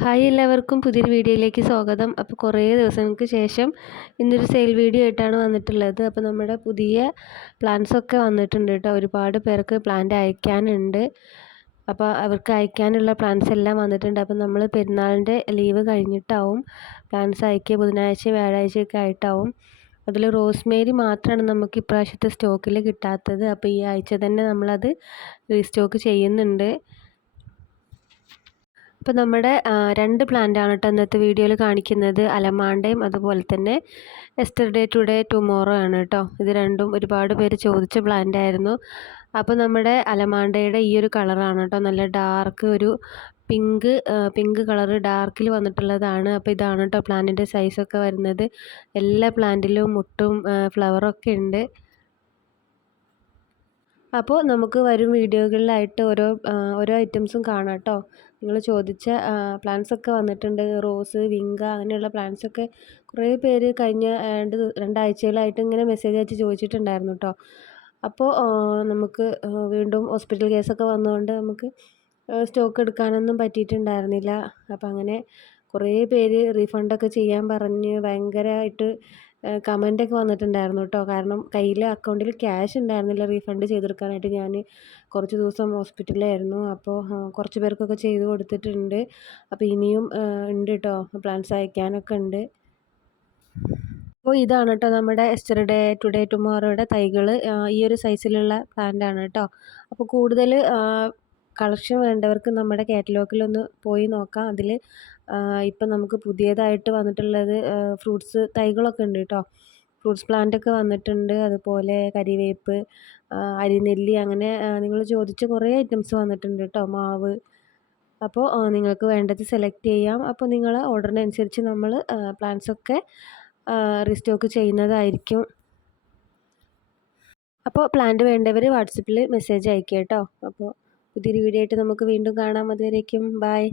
Hi എല്ലാവർക്കും പുതിയൊരു വീഡിയോയിലേക്ക് സ്വാഗതം. അപ്പോൾ കുറേ ദിവസങ്ങൾക്ക് ശേഷം ഇന്നൊരു സെയിൽ വീഡിയോ ആയിട്ടാണ് വന്നിട്ടുള്ളത്. അപ്പോൾ നമ്മുടെ പുതിയ പ്ലാന്റ്സൊക്കെ വന്നിട്ടുണ്ട് കേട്ടോ. ഒരുപാട് പേർക്ക് പ്ലാന്റ് അയക്കാനുണ്ട്. അപ്പോൾ അവർക്ക് അയക്കാനുള്ള പ്ലാന്റ്സ് എല്ലാം വന്നിട്ടുണ്ട്. അപ്പോൾ നമ്മൾ പെരുന്നാളിന്റെ ലീവ് കഴിഞ്ഞിട്ടാവും പ്ലാന്റ്സ് അയക്കുക. ബുധനാഴ്ച വ്യാഴാഴ്ചയൊക്കെ ആയിട്ടാവും. അതിൽ റോസ്മേരി മാത്രമാണ് നമുക്ക് ഇപ്രാവശ്യത്തെ സ്റ്റോക്കിൽ കിട്ടാത്തത്. അപ്പോൾ ഈ ആഴ്ച തന്നെ നമ്മളത് റീസ്റ്റോക്ക് ചെയ്യുന്നുണ്ട്. അപ്പോൾ നമ്മുടെ രണ്ട് പ്ലാന്റ് ആണ് കേട്ടോ ഇന്നത്തെ വീഡിയോയിൽ കാണിക്കുന്നത്. അലമാണ്ടയും അതുപോലെ തന്നെ എസ്റ്റർഡേ ടുഡേ ടുമോറോ ആണ് കേട്ടോ ഇത് രണ്ടും ഒരുപാട് പേര് ചോദിച്ച പ്ലാന്റ് ആയിരുന്നു. അപ്പോൾ നമ്മുടെ അലമാണ്ടയുടെ ഈ ഒരു കളറാണ് കേട്ടോ നല്ല ഡാർക്ക് ഒരു പിങ്ക് പിങ്ക് കളർ ഡാർക്കിൽ വന്നിട്ടുള്ളതാണ്. അപ്പോൾ ഇതാണ് കേട്ടോ പ്ലാന്റിന്റെ സൈസൊക്കെ വരുന്നത്. എല്ലാ പ്ലാന്റിലും മുട്ടും ഫ്ലവറൊക്കെ ഉണ്ട്. അപ്പോൾ നമുക്ക് വരും വീഡിയോകളിലായിട്ട് ഓരോ ഓരോ ഐറ്റംസും കാണാം കേട്ടോ. നിങ്ങൾ ചോദിച്ച പ്ലാന്റ്സ് ഒക്കെ വന്നിട്ടുണ്ട്. റോസ് വിങ്ക അങ്ങനെയുള്ള പ്ലാന്റ്സ് ഒക്കെ കുറേ പേര് കഴിഞ്ഞ രണ്ട് രണ്ടാഴ്ചകളായിട്ട് ഇങ്ങനെ മെസ്സേജ് അയച്ച് ചോദിച്ചിട്ടുണ്ടായിരുന്നു കേട്ടോ. അപ്പോൾ നമുക്ക് വീണ്ടും ഹോസ്പിറ്റൽ കേസൊക്കെ വന്നതുകൊണ്ട് നമുക്ക് സ്റ്റോക്ക് എടുക്കാനൊന്നും പറ്റിയിട്ടുണ്ടായിരുന്നില്ല. അപ്പോൾ അങ്ങനെ കുറേ പേര് റീഫണ്ടൊക്കെ ചെയ്യാൻ പറഞ്ഞ് ഭയങ്കരമായിട്ട് കമന്റൊക്കെ വന്നിട്ടുണ്ടായിരുന്നു കേട്ടോ കാരണം കയ്യിൽ അക്കൗണ്ടിൽ ക്യാഷ് ഉണ്ടായിരുന്നില്ല റീഫണ്ട് ചെയ്തെടുക്കാനായിട്ട്. ഞാൻ കുറച്ച് ദിവസം ഹോസ്പിറ്റലിലായിരുന്നു അപ്പോൾ കുറച്ച് പേർക്കൊക്കെ ചെയ്ത് കൊടുത്തിട്ടുണ്ട്. അപ്പോൾ ഇനിയും ഉണ്ട് കേട്ടോ പ്ലാൻസ് അയക്കാനൊക്കെ ഉണ്ട്. അപ്പോൾ ഇതാണ് കേട്ടോ നമ്മുടെ എസ്റ്റർഡേ ടുഡേ ടുമോറോയുടെ തൈകൾ ഈ ഒരു സൈസിലുള്ള ആണ് കേട്ടോ അപ്പോൾ കൂടുതൽ കളക്ഷൻ വേണ്ടവർക്ക് നമ്മുടെ കാറ്റലോഗിലൊന്ന് പോയി നോക്കാം. അതിൽ ഇപ്പം നമുക്ക് പുതിയതായിട്ട് വന്നിട്ടുള്ളത് ഫ്രൂട്ട്സ് തൈകളൊക്കെ ഉണ്ട് കേട്ടോ ഫ്രൂട്ട്സ് പ്ലാന്റ് ഒക്കെ വന്നിട്ടുണ്ട്. അതുപോലെ കരിവേപ്പ് അരിനെല്ലി അങ്ങനെ നിങ്ങൾ ചോദിച്ച കുറേ ഐറ്റംസ് വന്നിട്ടുണ്ട് കേട്ടോ മാവ്. അപ്പോൾ നിങ്ങൾക്ക് വേണ്ടത് സെലക്ട് ചെയ്യാം. അപ്പോൾ നിങ്ങൾ ഓർഡറിനനുസരിച്ച് നമ്മൾ പ്ലാന്റ്സ് ഒക്കെ റീസ്റ്റോക്ക് ചെയ്യുന്നതായിരിക്കും. അപ്പോൾ പ്ലാന്റ് വേണ്ടവർ വാട്സപ്പിൽ മെസ്സേജ് അയക്കുക കേട്ടോ. അപ്പോൾ പുതിയൊരു വീഡിയോ ആയിട്ട് നമുക്ക് വീണ്ടും കാണാം. അതുവരേക്കും ബായ്